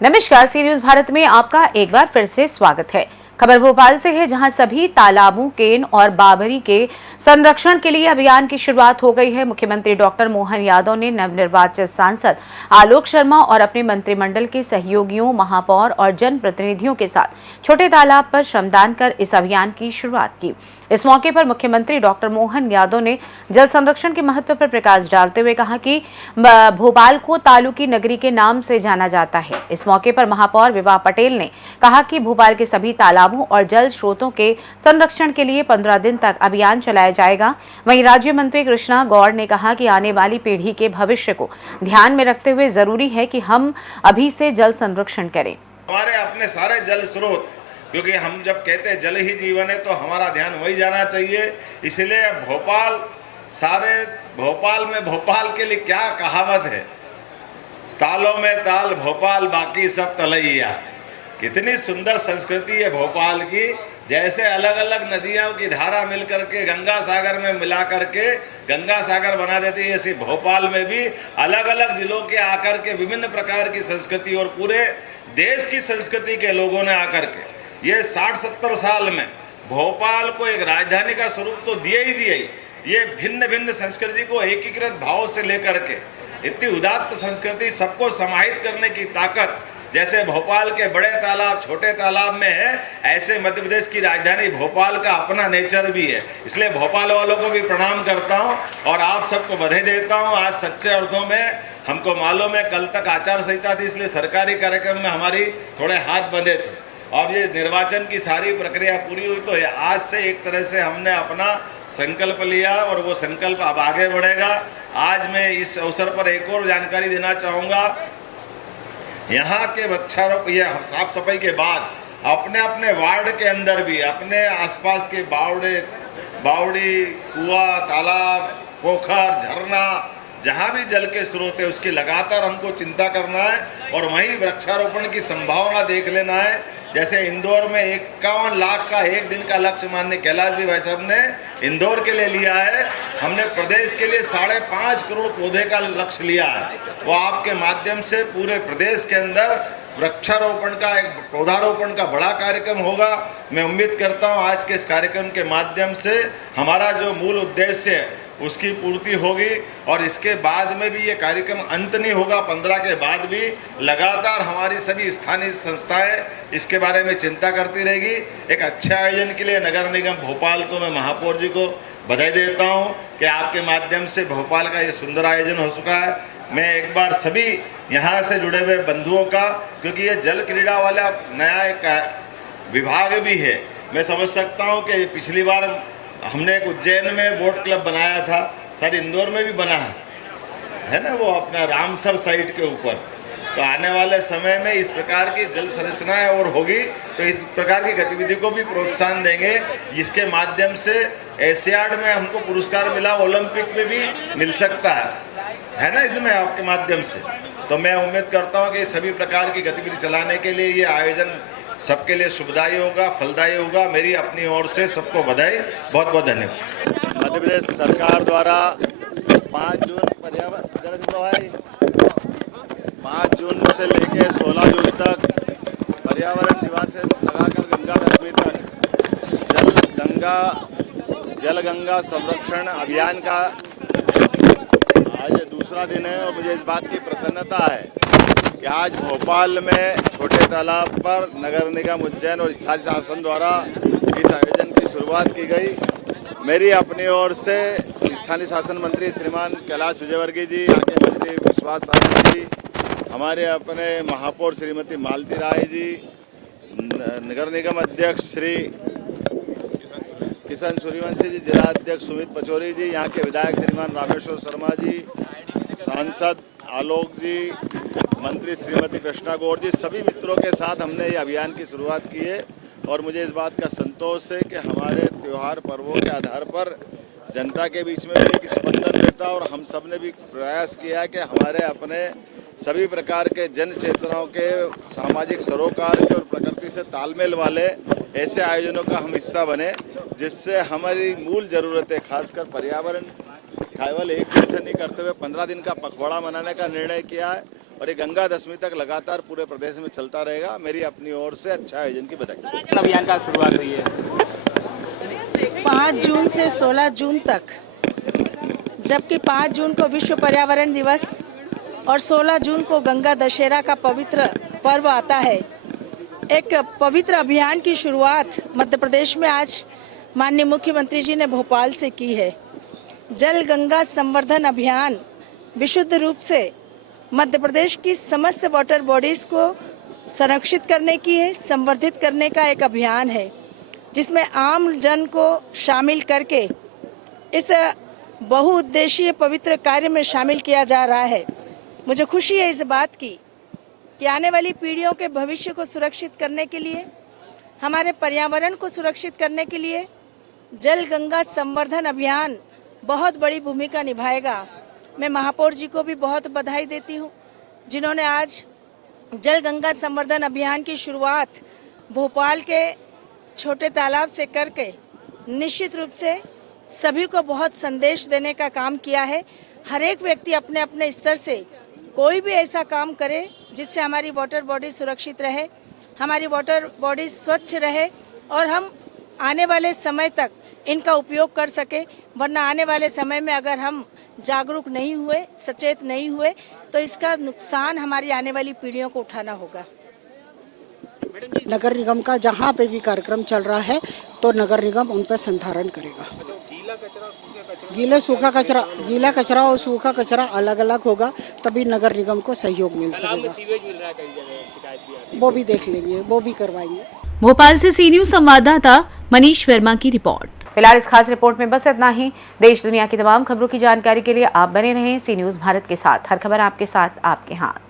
नमस्कार, सी न्यूज भारत में आपका एक बार फिर से स्वागत है। खबर भोपाल से है, जहां सभी तालाबों, केन और बाबरी के संरक्षण के लिए अभियान की शुरुआत हो गई है। मुख्यमंत्री डॉक्टर मोहन यादव ने नवनिर्वाचित सांसद आलोक शर्मा और अपने मंत्रिमंडल के सहयोगियों, महापौर और जनप्रतिनिधियों के साथ छोटे तालाब पर श्रमदान कर इस अभियान की शुरुआत की। इस मौके पर मुख्यमंत्री डॉक्टर मोहन यादव ने जल संरक्षण के महत्व पर प्रकाश डालते हुए कहा कि भोपाल को तालू की नगरी के नाम से जाना जाता है। इस मौके पर महापौर विवाह पटेल ने कहा कि भोपाल के सभी तालाबों और जल स्रोतों के संरक्षण के लिए 15 दिन तक अभियान चलाया जाएगा। वहीं राज्य मंत्री कृष्णा गौड़ ने कहा कि आने वाली पीढ़ी के भविष्य को ध्यान में रखते हुए जरूरी है कि हम अभी से जल संरक्षण करें। हमारे अपने सारे जल स्रोत, क्योंकि हम जब कहते हैं जल ही जीवन है तो हमारा ध्यान वही जाना चाहिए। इसलिए भोपाल में भोपाल के लिए क्या कहावत है, तालों में ताल भोपाल बाकी सब तलैया। कितनी सुंदर संस्कृति है भोपाल की। जैसे अलग अलग नदियों की धारा मिलकर के गंगा सागर में मिला करके गंगा सागर बना देती है, ऐसे भोपाल में भी अलग अलग जिलों के आकर के विभिन्न प्रकार की संस्कृति और पूरे देश की संस्कृति के लोगों ने आकर के ये 60-70 साल में भोपाल को एक राजधानी का स्वरूप तो दिए ही दिए। ये भिन्न भिन्न संस्कृति को एकीकृत भाव से लेकर के इतनी उदात्त संस्कृति, सबको समाहित करने की ताकत जैसे भोपाल के बड़े तालाब छोटे तालाब में है, ऐसे मध्य प्रदेश की राजधानी भोपाल का अपना नेचर भी है। इसलिए भोपाल वालों को भी प्रणाम करता हूं और आप सबको बधाई देता हूं। आज सच्चे अर्थों में हमको मालूम है कल तक आचार संहिता थी, इसलिए सरकारी कार्यक्रम में हमारी थोड़े हाथ बंधे थे और ये निर्वाचन की सारी प्रक्रिया पूरी हुई। तो आज से एक तरह से हमने अपना संकल्प लिया और वो संकल्प अब आगे बढ़ेगा। आज मैं इस अवसर पर एक और जानकारी देना चाहूँगा। यहाँ के वृक्षारोपण या साफ सफाई के बाद अपने अपने वार्ड के अंदर भी अपने आसपास के बावड़ी, कुआं, तालाब, पोखर, झरना, जहाँ भी जल के स्रोत है उसकी लगातार हमको चिंता करना है और वहीं वृक्षारोपण की संभावना देख लेना है। जैसे इंदौर में 51 लाख का एक दिन का लक्ष्य माननीय कैलाश जी भाई साहब ने इंदौर के लिए लिया है। हमने प्रदेश के लिए 5.5 करोड़ पौधे का लक्ष्य लिया है। वो आपके माध्यम से पूरे प्रदेश के अंदर वृक्षारोपण का, एक पौधारोपण का बड़ा कार्यक्रम होगा। मैं उम्मीद करता हूँ आज के इस कार्यक्रम के माध्यम से हमारा जो मूल उद्देश्य है उसकी पूर्ति होगी और इसके बाद में भी ये कार्यक्रम अंत नहीं होगा। 15 के बाद भी लगातार हमारी सभी स्थानीय संस्थाएं इसके बारे में चिंता करती रहेगी। एक अच्छे आयोजन के लिए नगर निगम भोपाल को, मैं महापौर जी को बधाई देता हूं कि आपके माध्यम से भोपाल का ये सुंदर आयोजन हो चुका है। मैं एक बार सभी यहाँ से जुड़े हुए बंधुओं का, क्योंकि ये जल क्रीड़ा वाला नया एक विभाग भी है, मैं समझ सकता हूँ कि पिछली बार हमने एक उज्जैन में बोट क्लब बनाया था, शायद इंदौर में भी बना है ना, वो अपना रामसर साइट के ऊपर। तो आने वाले समय में इस प्रकार की जल संरचनाएं और होगी तो इस प्रकार की गतिविधि को भी प्रोत्साहन देंगे, जिसके माध्यम से एशियाड में हमको पुरस्कार मिला, ओलंपिक में भी मिल सकता है ना इसमें आपके माध्यम से। तो मैं उम्मीद करता हूँ कि सभी प्रकार की गतिविधि चलाने के लिए ये आयोजन सबके लिए शुभदायी होगा, फलदायी होगा। मेरी अपनी ओर से सबको बधाई, बहुत बहुत धन्यवाद। मध्य प्रदेश सरकार द्वारा 5 जून से लेकर 16 जून तक पर्यावरण दिवस से लगाकर गंगा दशमी तक जल गंगा संरक्षण अभियान का आज दूसरा दिन है और मुझे इस बात की प्रसन्नता है कि आज भोपाल में छोटे तालाब पर नगर निगम उज्जैन और स्थानीय शासन द्वारा इस आयोजन की शुरुआत की गई। मेरी अपनी ओर से स्थानीय शासन मंत्री श्रीमान कैलाश विजयवर्गीय जी, यहाँ के मंत्री विश्वास साहू जी, हमारे अपने महापौर श्रीमती मालती राय जी, नगर निगम अध्यक्ष श्री किशन सूर्यवंशी जी, जिला अध्यक्ष सुमित पचौरी जी, यहाँ के विधायक श्रीमान रामेश्वर शर्मा जी, सांसद आलोक जी, मंत्री श्रीमती कृष्णा गौड़ जी, सभी मित्रों के साथ हमने ये अभियान की शुरुआत की है और मुझे इस बात का संतोष है कि हमारे त्यौहार पर्वों के आधार पर जनता के बीच में भी एक स्पंदन देता और हम सब ने भी प्रयास किया कि हमारे अपने सभी प्रकार के जन चेतनाओं के, सामाजिक सरोकार के और प्रकृति से तालमेल वाले ऐसे आयोजनों का हम हिस्सा बने, जिससे हमारी मूल ज़रूरतें, खासकर पर्यावरण, केवल एक दिन से नहीं करते हुए 15 दिन का पखवाड़ा मनाने का निर्णय किया है और ये गंगा दशमी तक लगातार पूरे प्रदेश में चलता रहेगा। मेरी अपनी ओर से अच्छा आयोजन की बधाई। अभियान का शुरुआत हुई है 5 जून से 16 जून तक, जबकि 5 जून को विश्व पर्यावरण दिवस और 16 जून को गंगा दशहरा का पवित्र पर्व आता है। एक पवित्र अभियान की शुरुआत मध्य प्रदेश में आज माननीय मुख्यमंत्री जी ने भोपाल से की है। जल गंगा संवर्धन अभियान विशुद्ध रूप से मध्य प्रदेश की समस्त वाटर बॉडीज को संरक्षित करने की है, संवर्धित करने का एक अभियान है, जिसमें आम जन को शामिल करके इस बहुउद्देशीय पवित्र कार्य में शामिल किया जा रहा है। मुझे खुशी है इस बात की कि आने वाली पीढ़ियों के भविष्य को सुरक्षित करने के लिए, हमारे पर्यावरण को सुरक्षित करने के लिए जल गंगा संवर्धन अभियान बहुत बड़ी भूमिका निभाएगा। मैं महापौर जी को भी बहुत बधाई देती हूँ, जिन्होंने आज जल गंगा संवर्धन अभियान की शुरुआत भोपाल के छोटे तालाब से करके निश्चित रूप से सभी को बहुत संदेश देने का काम किया है। हर एक व्यक्ति अपने अपने स्तर से कोई भी ऐसा काम करे जिससे हमारी वाटर बॉडी सुरक्षित रहे, हमारी वाटर बॉडी स्वच्छ रहे और हम आने वाले समय तक इनका उपयोग कर सके। वरना आने वाले समय में अगर हम जागरूक नहीं हुए, सचेत नहीं हुए, तो इसका नुकसान हमारी आने वाली पीढ़ियों को उठाना होगा। नगर निगम का जहाँ पे भी कार्यक्रम चल रहा है तो नगर निगम उन पर संधारण करेगा। गीला कचरा और सूखा कचरा अलग अलग होगा, तभी नगर निगम को सहयोग मिल सकेगा। वो भी देख लेंगे, वो भी करवाएंगे। भोपाल से सी न्यूज संवाददाता मनीष वर्मा की रिपोर्ट। फिलहाल इस खास रिपोर्ट में बस इतना ही। देश दुनिया की तमाम खबरों की जानकारी के लिए आप बने रहें सी न्यूज भारत के साथ। हर खबर आपके साथ, आपके हाथ।